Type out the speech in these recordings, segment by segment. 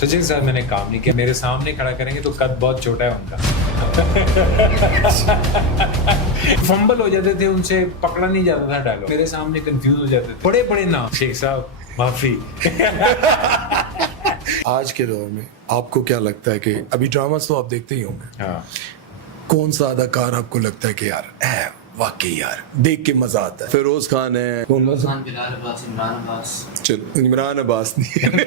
سچن صاحب میں نے کام نہیں کیا, میرے سامنے کھڑا کریں گے تو قد بہت چھوٹا ہے ان کا, فمبل ہو جاتے تھے, ان سے پکڑا نہیں جاتا تھا ڈائلاگ, میرے سامنے کنفیوز ہو جاتے تھے. بڑے بڑے نام, شیخ صاحب معافی. آج کے دور میں آپ کو کیا لگتا ہے کہ ابھی ڈراماز تو آپ دیکھتے ہی ہوں گے, ہاں, کون سا اداکار آپ کو لگتا ہے کہ یار واقعی یار دیکھ کے مزہ آتا ہے؟ فیروز خان ہے, بلال عباس, عمران عباس. چلو عمران عباس نہیں,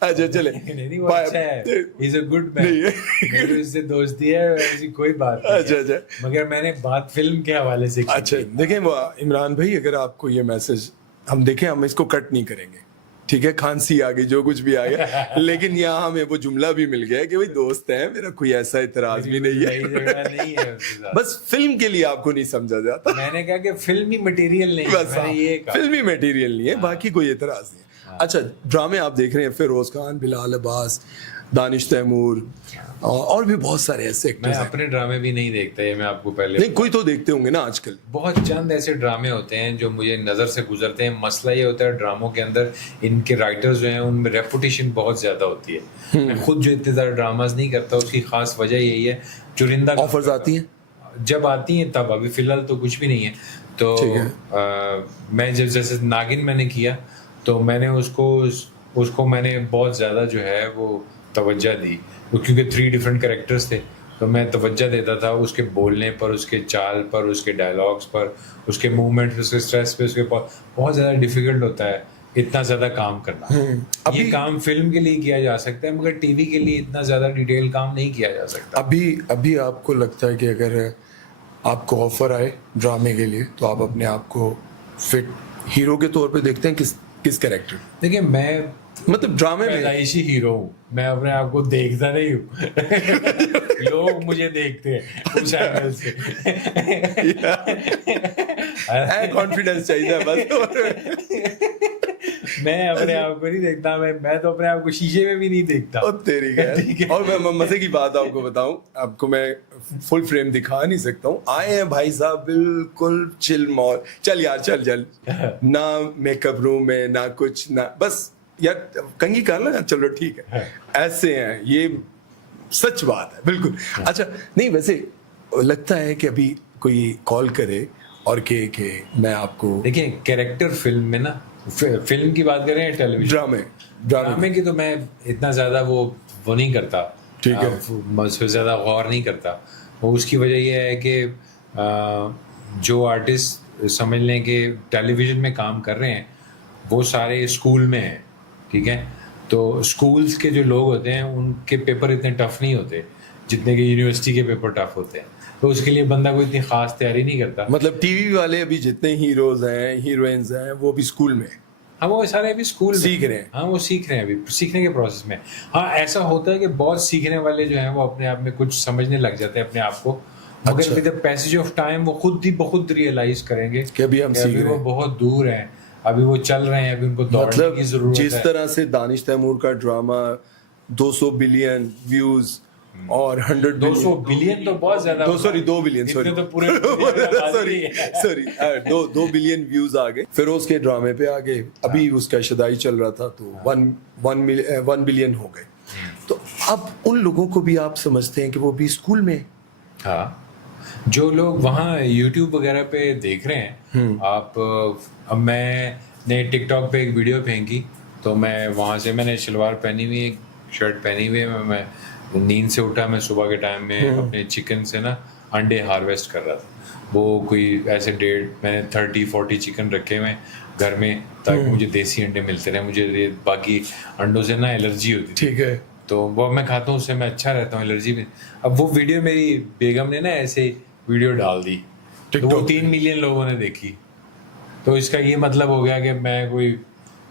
اچھا چلے, نہیں, وہ اچھا ہے, he's a good man, میری اس سے دوستی ہے, ایسی کوئی بات نہیں. اچھا اچھا, مگر میں نے بات فلم کے حوالے سے کی. اچھا دیکھیں عمران بھائی, اگر آپ کو یہ میسج ہم دیکھیں, ہم اس کو کٹ نہیں کریں گے, ٹھیک ہے, کھانسی آ گئی, جو کچھ بھی آ گیا, لیکن یہاں ہمیں وہ جملہ بھی مل گیا کہ بھائی دوست ہیں, میرا کوئی ایسا اعتراض بھی نہیں ہے, بس فلم کے لیے آپ کو نہیں سمجھا جاتا. میں نے کہا کہ فلمی مٹیریل نہیں ہے, میں نے یہ کہا فلمی میٹیریل نہیں ہے, باقی کوئی اعتراض نہیں ہے. اچھا ڈرامے آپ دیکھ رہے ہیں, فیروز خان, بلال عباس, دانش تیمور, اور بھی بہت سارے ایسے میں ایکٹرز ہیں. اپنے ڈرامے بھی نہیں دیکھتا, یہ میں آپ کو پہلے نہیں, کوئی تو دیکھتے ہوں گے نا آج کل. بہت چند ایسے ڈرامے ہوتے ہیں جو مجھے نظر سے گزرتے ہیں. مسئلہ یہ ہوتا ہے ڈراموں کے اندر, ان کے رائٹرز جو ہیں ان میں ریپوٹیشن بہت زیادہ ہوتی ہے. میں خود جو اتنے زیادہ ڈراماز نہیں کرتا, اس کی خاص وجہ یہی ہے, چرندہ آفرز آتی ہیں, جب آتی ہیں تب, ابھی فی الحال تو کچھ بھی نہیں ہے. تو میں جب جیسے ناگن میں نے کیا تو میں نے اس کو میں نے بہت زیادہ جو ہے وہ توجہ دی, کیونکہ 3 ڈفرینٹ کریکٹرز تھے, تو میں توجہ دیتا تھا اس کے بولنے پر, اس کے چال پر, اس کے ڈائلاگس پر, اس کے موومنٹ, اس کے اسٹریس پہ. اس کے بہت زیادہ ڈیفیکلٹ ہوتا ہے اتنا زیادہ کام کرنا. یہ کام فلم کے لیے کیا جا سکتا ہے, مگر ٹی وی کے لیے اتنا زیادہ ڈیٹیل کام نہیں کیا جا سکتا. ابھی آپ کو لگتا ہے کہ اگر آپ کو آفر آئے ڈرامے کے لیے تو آپ اپنے آپ کو فٹ ہیرو کے طور پہ دیکھتے ہیں کس کریکٹر؟ دیکھیں, میں مطلب ڈرامے میں پیدائشی ہیرو ہوں, میں اپنے آپ کو دیکھتا نہیں ہوں, لوگ مجھے دیکھتے ہیں اس اینگل سے. کانفیڈنس چاہیے بس. میں اپنے آپ کو نہیں دیکھتا, میں تو اپنے آپ کو شیشے میں بھی نہیں دیکھتا. اور میں مزے کی بات آپ کو بتاؤں, آپ کو میں فل فریم دکھا نہیں سکتا ہوں, آئے ہیں بھائی صاحب بالکل چل مال, چل یار چل, نہ میک اپ روم میں نہ کچھ, نہ بس یار کنگھی کر لیں, چلو ٹھیک ہے, ایسے ہیں. یہ سچ بات ہے بالکل. اچھا نہیں, ویسے لگتا ہے کہ ابھی کوئی کال کرے اور کہ میں آپ کو, دیکھیں کیریکٹر فلم میں نا, فلم کی بات کریں ٹیلی ویژن ڈرامے کی, تو میں اتنا زیادہ وہ نہیں کرتا, ٹھیک ہے, اس پہ زیادہ غور نہیں کرتا. اس کی وجہ یہ ہے کہ جو آرٹسٹ سمجھ لیں کہ ٹیلی ویژن میں کام کر رہے ہیں وہ سارے اسکول میں ہیں, ٹھیک ہے, تو اسکولس کے جو لوگ ہوتے ہیں ان کے پیپر اتنے ٹف نہیں ہوتے جتنے کہ یونیورسٹی کے پیپر ٹف ہوتے ہیں, تو اس کے لیے بندہ کوئی اتنی خاص تیاری نہیں کرتا. مطلب ٹی وی والے ابھی جتنے ہیروز ہیں, ہیروئنز ہیں, وہ بھی اسکول میں, ہاں وہ سارے ابھی اسکول سیکھ رہے ہیں. ہاں وہ سیکھ رہے ہیں, ابھی سیکھنے کے پروسیس میں. ہاں ایسا ہوتا ہے کہ بہت سیکھنے والے جو ہیں وہ اپنے آپ میں کچھ سمجھنے لگ جاتے ہیں اپنے آپ کو, مگر with the passage of time وہ خود ہی بخود ریئلائز کریں گے کہ ابھی ہم سیکھ رہے ہیں, وہ بہت دور ہیں, ابھی وہ چل رہے ہیں, ابھی ان کو دوڑنے کی ضرورت ہے. جس طرح سے دانش تیمور کا ڈرامہ 200 بلین ویوز اور 200 بلین تو بہت زیادہ, 2 بلین سوری 2 بلین ویوز آ گئے. فیروز کے ڈرامے پہ آ گئے, ابھی اس کا شدائی چل رہا تھا تو 1 بلین ہو گئے. تو اب ان لوگوں کو بھی آپ سمجھتے ہیں کہ وہ بھی اسکول میں, ہاں جو لوگ وہاں یوٹیوب وغیرہ پہ دیکھ رہے ہیں آپ. اب میں نے ٹک ٹاک پہ ایک ویڈیو پھینکی تو میں وہاں سے, میں نے شلوار پہنی ہوئی, ایک شرٹ پہنی ہوئی ہے, میں نیند سے اٹھا, میں صبح کے ٹائم میں اپنے چکن سے نا انڈے ہارویسٹ کر رہا تھا. وہ کوئی ایسے میں نے 30-40 چکن رکھے ہوئے گھر میں تاکہ مجھے دیسی انڈے ملتے رہے. مجھے باقی انڈوں سے نا الرجی ہوتی تھی, ٹھیک ہے, تو وہ میں کھاتا ہوں, اس سے میں اچھا رہتا ہوں, الرجی میں. اب وہ ویڈیو میری بیگم نے نا ایسے ویڈیو ڈال دی, تو وہ 3 ملین لوگوں نے دیکھی. تو اس کا یہ مطلب ہو گیا کہ میں کوئی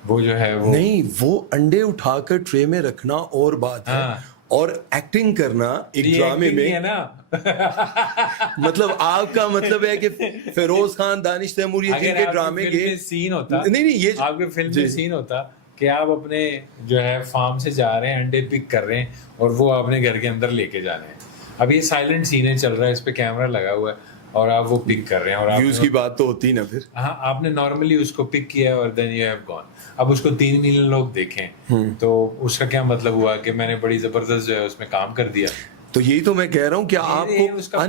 وہ جو ہے وہ نہیں, وہ انڈے اٹھا کر ٹرے میں رکھنا اور بات ہے, اور ایکٹنگ کرنا ایک ڈرامے میں ہے نا. مطلب آپ کا مطلب ہے کہ فیروز خان, دانش تیمور, یہ جن کے ڈرامے کے سین ہوتا, نہیں یہ آپ کے فلم میں سین ہوتا کہ آپ اپنے جو ہے فارم سے جا رہے ہیں, انڈے پک کر رہے ہیں اور وہ اپنے گھر کے اندر لے کے جانے ہیں. اب یہ سائلنٹ سین چل رہا ہے, اس پہ کیمرہ لگا ہوا ہے, اور آپ وہ پک کر رہے ہیں اور ویوز کی بات تو ہوتی نا پھر. ہاں آپ نے نارملی اس کو پک کیا اور دین یو ہیو گون. اب اس کو 3 ملین لوگ دیکھیں تو اس کا کیا مطلب ہوا کہ میں نے بڑی زبردست جو ہے اس میں کام کر دیا. تو یہی تو میں کہہ رہا ہوں کہ آپ کو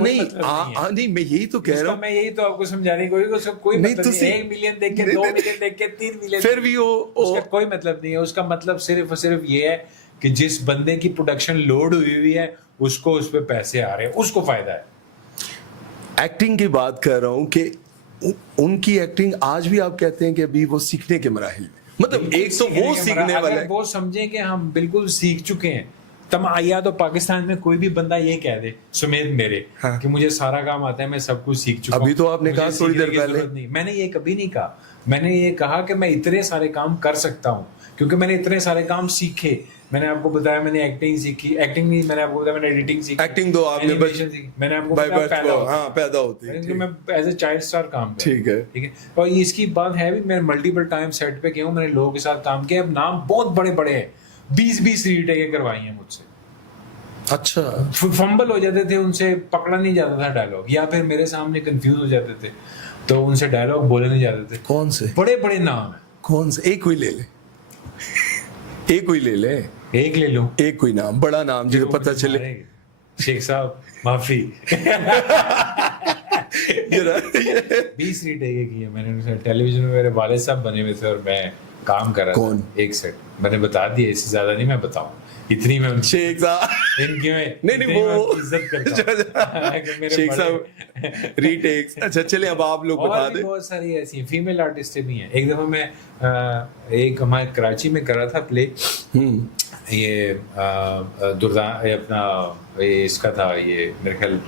نہیں میں یہی تو کہہ رہا ہوں, میں یہی تو آپ کو سمجھانے کی کوئی کوئی مطلب نہیں. 1 ملین دیکھ کے 2 ملین دیکھ کے 3 ملین پھر بھی اس کا کوئی مطلب نہیں ہے. اس کا مطلب صرف اور صرف یہ ہے کہ جس بندے کی پروڈکشن لوڈ ہوئی ہے اس کو اس پہ پیسے آ رہے ہیں, اس کو فائدہ ہے. ایکٹنگ کی بات کر رہا ہوں کہ ان کی ایکٹنگ آج بھی آپ کہتے ہیں کہ ابھی وہ سیکھنے کے مراحل میں, مطلب ایک تو وہ سیکھنے والا ہے, وہ سمجھیں کہ ہم بالکل سیکھ چکے ہیں. یا تو پاکستان میں کوئی بھی بندہ یہ کہہ دے سمیت میرے کہ مجھے سارا کام آتا ہے, میں سب کچھ سیکھ چکا ہوں. ابھی تو آپ نے کہا تھوڑی دیر پہلے, میں نے یہ کبھی نہیں کہا. میں نے یہ کہا کہ میں اتنے سارے کام کر سکتا ہوں کیونکہ میں نے اتنے سارے کام سیکھے. میں نے آپ کو بتایا میں نے ایکٹنگ سیکھی, ایکٹنگ نہیں میں نے آپ کو بتایا میں نے ایڈیٹنگ سیکھی. ایکٹنگ تو آپ نے میں نے آپ کو بتایا پیدا ہوتی ہے, میں ایز اے چائلڈ اسٹار کام کیا. ٹھیک ہے ٹھیک ہے. اور اس کی بات ہے بھی میں ملٹیپل ٹائم سیٹ پہ گیا ہوں, میں نے لوگوں کے ساتھ کام کیا. اب نام بہت بڑے بڑے ہیں, 20 ری ٹیکیں کروائی ہیں مجھ سے. اچھا فمبل ہو جاتے تھے, ان سے پکڑا نہیں جاتا تھا ڈائلاگ, یا پھر میرے سامنے کنفیوز ہو جاتے تھے تو ان سے ڈائلاگ بولے نہیں جاتے تھے. کون سے بڑے بڑے نام ہیں, کون سے, ایک کوئی لے لے, ایک کوئی لے لے, ایک لے لو, ایک کوئی نام, بڑا نام جسے پتہ چلے. شیخ صاحب معافی. 20 ری ٹیکیں کی ہیں میں نے. ٹیلی ویژن میں میرے والد صاحب بنے ہوئے تھے اور میں کام کر رہا تھا. کون؟ ایک سیٹ میں نے بتا دیا, اس سے زیادہ نہیں میں بتاؤں. اتنی میں شیخ صاحب ان کی نہیں وہ عزت کرتا ہوں. شیخ صاحب ری ٹیکس. اچھا چلیں اب آپ لوگ بتا دیں. بہت ساری ایسی ہیں فیمیل آرٹسٹ بھی ہیں. ایک دفعہ میں ایک ہمارے کراچی میں کرا تھا پلے, یہ دردان اپنا اس کا تھا, یہ میرے خیال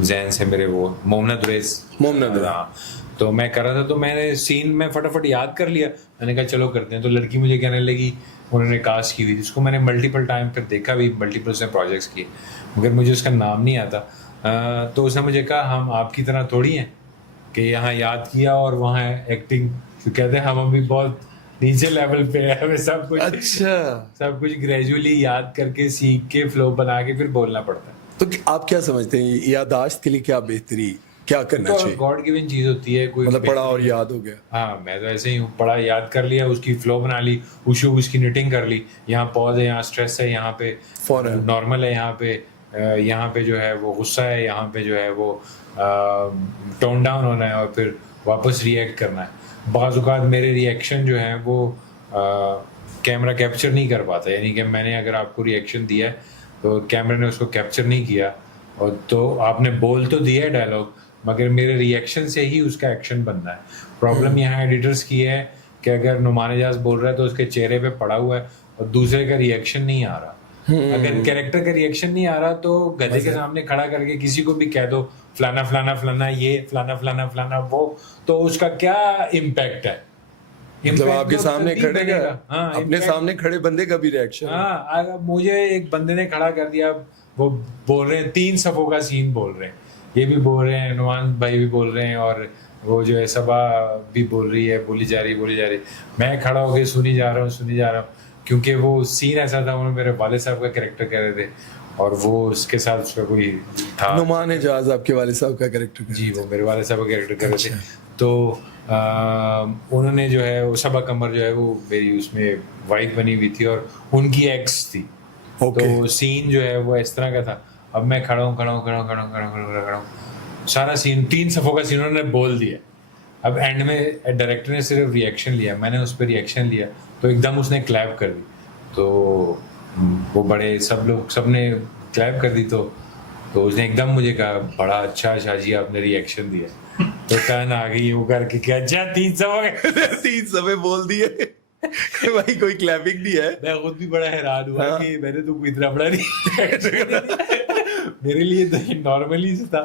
ذہن سے میرے وہ محمد ریز. تو میں کر رہا تھا تو میں نے سین میں فٹافٹ یاد کر لیا. میں نے کہا چلو کرتے ہیں. تو لڑکی مجھے کہنے لگی, انہوں نے کاسٹ کی ہوئی تھی, اس کو میں نے ملٹیپل ٹائم پھر دیکھا بھی, ملٹیپل اس نے پروجیکٹس کیے مگر مجھے اس کا نام نہیں آتا. تو اس نے مجھے کہا ہم آپ کی طرح تھوڑی ہیں کہ یہاں یاد کیا اور وہاں ایکٹنگ. تو کہتے ہیں ہم بھی بہت نیچے لیول پہ ہے, ہمیں سب کچھ اچھا سب کچھ گریجولی یاد کر کے سیکھ کے فلو بنا کے پھر بولنا پڑتا ہے. تو آپ کیا سمجھتے ہیں یادداشت کے لیے کیا بہتری, کیا کرنا چاہیے؟ گاڈ گیون چیز ہوتی ہے, کوئی مطلب پڑھا اور یاد ہو گیا. ہاں میں تو ایسے ہی ہوں, پڑھا یاد کر لیا, اس کی فلو بنا لی, اس کی نیٹنگ کر لی. یہاں پوز ہے, یہاں اسٹریس ہے, یہاں پہ نارمل ہے, یہاں پہ جو ہے وہ غصہ ہے, یہاں پہ جو ہے وہ ٹون ڈاؤن ہونا ہے اور پھر واپس ری ایکٹ کرنا ہے. بعض اوقات میرے ری ایکشن جو ہیں وہ کیمرہ کیپچر نہیں کر پاتا, یعنی کہ میں نے اگر آپ کو ری ایکشن دیا ہے تو کیمرے نے اس کو کیپچر نہیں کیا, اور تو آپ نے بول تو دیا ہے ڈائلاگ مگر میرے ری ایکشن سے ہی اس کا ایکشن بننا ہے. پرابلم یہاں ایڈیٹرس کی ہے کہ اگر نعمان اعجاز بول رہا ہے تو اس کے چہرے پہ پڑا ہوا ہے اور دوسرے کا ری ایکشن نہیں آ رہا. اگر کیریکٹر کا ری ایکشن نہیں آ رہا تو گدھے کے سامنے کھڑا کر کے کسی کو بھی کہہ دو فلانا فلانا فلانا یہ فلانا فلانا فلانا وہ, تو اس کا کیا امپیکٹ ہے. مطلب آپ کے سامنے کھڑے گا, اپنے سامنے کھڑے بندے کا بھی ریئیکشن. ہاں مجھے ایک بندے نے کھڑا کر دیا, وہ بول رہے ہیں 3 صفوں کا سین بول رہے ہیں, یہ بھی بول رہے ہیں, نعمان بھائی بھی بول رہے ہیں, اور وہ جو ہے صبا بھی بول رہی ہے, بولی جا رہی. میں کھڑا ہو کے سنی جا رہا ہوں کیونکہ وہ سین ایسا تھا, انہوں نے میرے والد صاحب کا کریکٹر کہہ رہے تھے اور وہ اس کے ساتھ اس کا کوئی تھا. نعمان اعجاز آپ کے والد صاحب کا کریکٹر؟ جی وہ میرے والد صاحب کا کریکٹر کہہ رہے تھے. تو انہوں نے جو ہے وہ صبا قمر جو ہے وہ میری اس میں وائف بنی ہوئی تھی اور ان کی ایکس تھی. تو سین جو ہے وہ اس طرح کا تھا. اب میں کھڑا ہوں, سارا سین 3 صفوں کا سین انہوں نے بول دیا. اب اینڈ میں ڈائریکٹر نے صرف ری ایکشن لیا, میں نے اس پہ ری ایکشن لیا تو ایک دم اس نے کلیپ کر دی. تو وہ بڑے سب نے کلیپ کر دی. تو اس نے ایک دم مجھے کہا بڑا اچھا شاہ جی آپ نے ری ایکشن دیا. تو کہن آ گئی وہ کر کے کیا اچھا 3 صفحے بول دیے بھائی, کوئی کلیپنگ نہیں ہے. میں خود بھی بڑا حیران ہوا کہ میں نے تو کوئی اتنا بڑا نہیں, میرے لیے تو نارملی سے تھا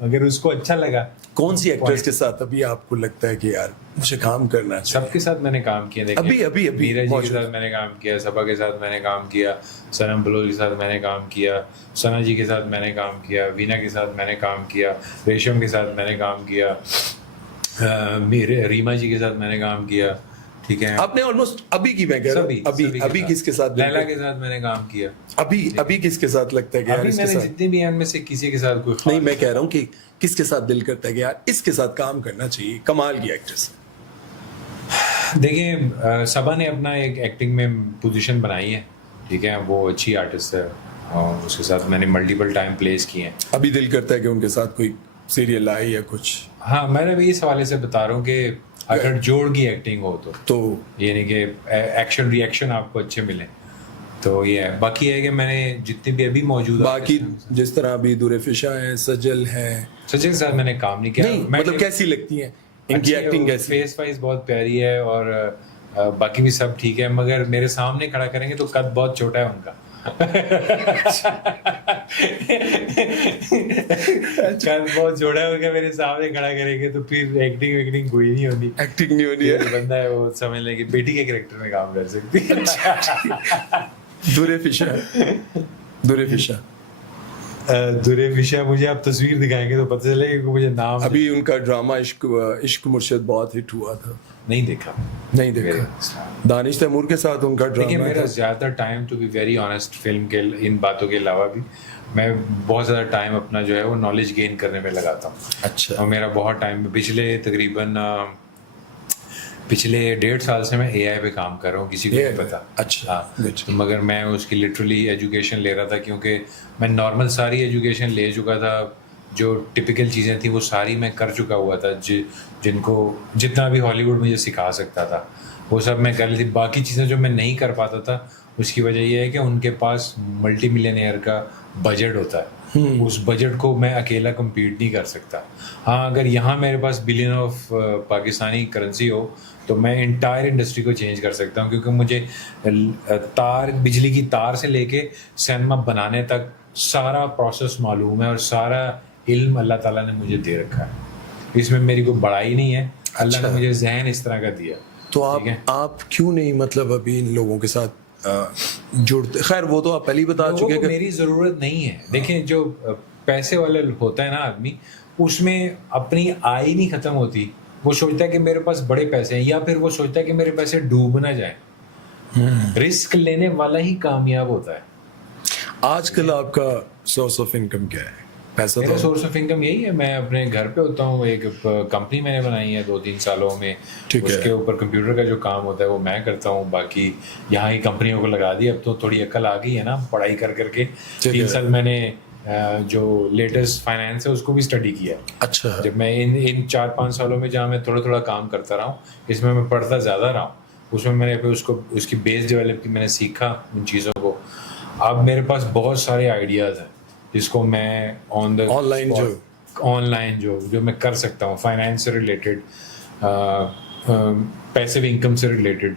مگر اس کو اچھا لگا. کون سی ایکٹریس کے ساتھ ابھی آپ کو لگتا ہے کہ یار مجھے کام کرنا چاہیے؟ سب کے ساتھ میں نے کام کیا. ابھی میرا جی کے ساتھ میں نے کام کیا, صبا کے ساتھ میں نے کام کیا, سنم بلوچ کے ساتھ میں نے کام کیا, ثنا جی کے ساتھ میں نے کام کیا, وینا کے ساتھ میں نے کام کیا, ریشم کے ساتھ میں نے کام کیا, ریما جی کے ساتھ میں نے کام کیا, ٹھیک ہے. آپ نے آلموسٹ ابھی کی میں کہہ رہا ہوں ابھی کس کے ساتھ لیلا کے ساتھ میں نے کام کیا. ابھی کس کے ساتھ لگتا ہے کہ یار اس کے ساتھ جتنے بھی ہیں ان میں سے کسی کے ساتھ کوئی نہیں, میں کہہ رہا ہوں کہ کس کے ساتھ دل کرتا ہے کہ یار اس کے ساتھ کام کرنا چاہیے, کمال کی ایکٹریس. دیکھیں صبا نے اپنا ایک ایکٹنگ میں پوزیشن بنائی ہے, ٹھیک ہے, وہ اچھی آرٹسٹ ہے اور اس کے ساتھ میں نے ملٹیپل ٹائم پلیز کیے ہیں. ابھی دل کرتا ہے کہ ان کے ساتھ کوئی سیریل آئے یا کچھ؟ ہاں میں نے بھی اس حوالے سے بتا رہا ہوں کہ اگر جوڑ کی ایکٹنگ ہو تو یعنی کہ ایکشن ری ایکشن آپ کو اچھے ملیں تو یہ ہے. باقی ہے کہ میں نے جتنے بھی ابھی موجود باقی جس طرح ابھی دور فشاں ہیں, سجل ہیں, سچن کے ساتھ میں نے کام نہیں کیا. مطلب کیسی لگتی ہیں ان کی ایکٹنگ؟ کیسی؟ فیس وائز بہت پیاری ہے اور باقی بھی سب ٹھیک ہے, مگر میرے سامنے کھڑا کریں گے تو قد بہت چھوٹا ہے ان کا. بہت چھوٹا ہے ان کا, میرے سامنے کھڑا کریں گے تو پھر ایکٹنگ کوئی نہیں ہوتی. ایکٹنگ نہیں ہونی ہے. بندہ ہے وہ سمجھ لیں کہ بیٹی کے کریکٹر میں کام کر سکتی ہے. دور فشا مجھے آپ تصویر دکھائیں گے تو پتہ چلے گا کہ مجھے نام. ابھی ان کا ڈرامہ عشق مرشد بہت ہٹ ہوا تھا, نہیں دیکھا. دانش تیمور کے ساتھ ان کا ڈرامہ. میرا زیادہ time to be very honest film کے ان باتوں کے علاوہ بھی میں بہت زیادہ ٹائم اپنا جو ہے وہ نالج گین کرنے میں لگاتا ہوں. اچھا. اور میرا بہت ٹائم پچھلے 1.5 سال سے میں اے آئی پہ کام کر رہا ہوں, کسی کو نہیں پتا. اچھا. مگر میں اس کی لٹرلی ایجوکیشن لے رہا تھا کیونکہ میں نارمل ساری ایجوکیشن لے چکا تھا, جو ٹپیکل چیزیں تھیں وہ ساری میں کر چکا ہوا تھا, جن کو جتنا بھی ہالی ووڈ مجھے سکھا سکتا تھا وہ سب میں کر لی تھی. باقی چیزیں جو میں نہیں کر پاتا تھا اس کی وجہ یہ ہے کہ ان کے پاس ملٹی ملینئر کا بجٹ ہوتا ہے, اس بجٹ کو میں اکیلا کمپیٹ نہیں کر سکتا. ہاں اگر یہاں میرے پاس بلین آف پاکستانی کرنسی ہو تو میں انٹائر انڈسٹری کو چینج کر سکتا ہوں, کیونکہ مجھے بجلی کی تار سے لے کے سینما بنانے تک سارا پروسیس معلوم ہے اور سارا علم اللہ تعالیٰ نے مجھے دے رکھا ہے. اس میں میری کوئی بڑائی نہیں ہے, اللہ نے مجھے ذہن اس طرح کا دیا. تو آپ کیوں نہیں مطلب ابھی ان لوگوں کے ساتھ جڑتے؟ خیر وہ تو آپ پہلے ہی بتا چکے کہ میری ضرورت نہیں ہے. دیکھیں جو پیسے والے ہوتا ہے نا آدمی, اس میں اپنی آئی نہیں ختم ہوتی. وہ سوچتا ہے کہ میرے پاس بڑے پیسے ہیں, یا پھر وہ سوچتا ہے کہ میرے پیسے ڈوب نہ جائیں. رسک لینے والا ہی کامیاب ہوتا ہے. آج کل آپ کا سورس آف انکم کیا ہے؟ پیسہ میرا سورس آف انکم یہی ہے, میں اپنے گھر پہ ہوتا ہوں. ایک کمپنی میں نے بنائی ہے 2-3 سالوں میں, اس کے اوپر کمپیوٹر کا جو کام ہوتا ہے وہ میں کرتا ہوں. باقی یہاں ہی کمپنیوں کو لگا دی. اب تو تھوڑی عقل آ گئی ہے نا پڑھائی کر کے. 3 سال میں نے جو لیٹسٹ فائنینس ہے اس کو بھی اسٹڈی کیا. اچھا. جب میں ان 4-5 سالوں میں جہاں میں تھوڑا کام کرتا رہا ہوں, اس میں پڑھتا زیادہ رہا ہوں. اس میں نے اس کی بیس ڈیولپ کی, میں نے سیکھا ان چیزوں کو. اب میرے پاس بہت سارے آئیڈیاز ہیں جس کو میں آن لائن جو میں کر سکتا ہوں, فائنینس سے ریلیٹڈ, پیسیو انکم سے ریلیٹڈ.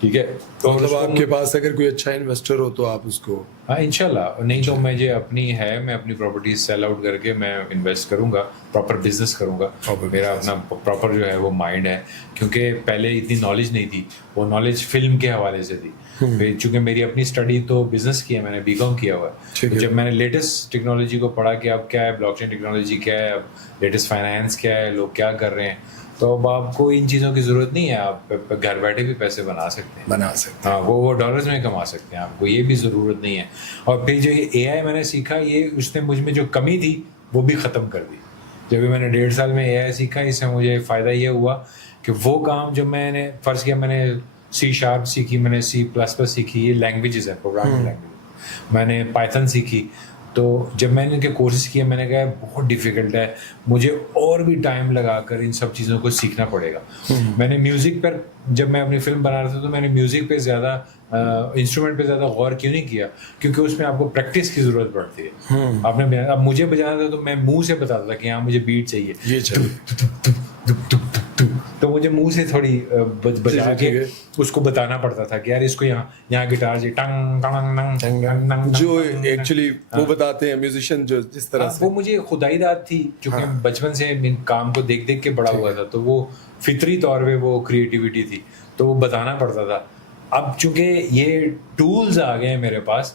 ٹھیک ہے, تو مطلب آپ کے پاس اگر کوئی اچھا انویسٹر ہو تو آپ اس کو. ہاں انشاءاللہ. نہیں تو مجھے اپنی ہے, میں اپنی پراپرٹیز سیل آؤٹ کر کے میں انویسٹ کروں گا, پراپر بزنس کروں گا. میرا اپنا پراپر جو ہے وہ مائنڈ ہے, کیونکہ پہلے اتنی نالج نہیں تھی. وہ نالج فلم کے حوالے سے تھی. چونکہ میری اپنی اسٹڈی تو بزنس کی ہے, میں نے BCom کیا ہوا ہے. جب میں نے لیٹسٹ ٹیکنالوجی کو پڑھا کہ اب کیا ہے بلاک چین ٹیکنالوجی, کیا ہے اب لیٹسٹ فائنینس, کیا ہے لوگ کیا کر رہے ہیں, تو اب آپ کو ان چیزوں کی ضرورت نہیں ہے. آپ گھر بیٹھے بھی پیسے بنا سکتے ہیں. ہاں وہ ڈالرز میں کما سکتے ہیں. آپ کو یہ بھی ضرورت نہیں ہے. اور پھر جو یہ AI میں نے سیکھا, یہ اس نے مجھ میں جو کمی تھی وہ بھی ختم کر دی. جب میں نے 1.5 سال میں AI سیکھا, اس سے مجھے فائدہ یہ ہوا کہ وہ کام جو میں نے فرض کیا, میں نے C# سیکھی, میں نے C++ سیکھی, یہ لینگویجز ہیں, پروگرامنگ لینگویج. میں نے Python سیکھی. تو جب میں نے ان کے کورسز کیے, میں نے کہا بہت ڈیفیکلٹ ہے, مجھے اور بھی ٹائم لگا کر ان سب چیزوں کو سیکھنا پڑے گا. میں نے میوزک پر, جب میں اپنی فلم بنا رہا تھا تو میں نے میوزک پہ زیادہ, انسٹرومنٹ پہ زیادہ غور کیوں نہیں کیا, کیونکہ اس میں آپ کو پریکٹس کی ضرورت پڑتی ہے. آپ نے اب مجھے بجانا تھا تو میں منہ سے بتاتا تھا کہ ہاں مجھے بیٹ چاہیے, یہ چاہیے, تو مجھے منہ سے تھوڑی بجا کے اس کو بتانا پڑتا تھا کہ یار اس کو یہاں گٹار جی ٹنگ ٹنگ ٹنگ, جو ایکچولی وہ بتاتے ہیں میوزیشین جو جس طرح سے. وہ مجھے خدائی داد تھی, چونکہ بچپن سے ان کام کو دیکھ کے بڑا ہوا تھا, تو وہ فطری طور پہ وہ کریٹیوٹی تھی, تو وہ بتانا پڑتا تھا. اب چونکہ یہ ٹولز آ گئے ہیں میرے پاس,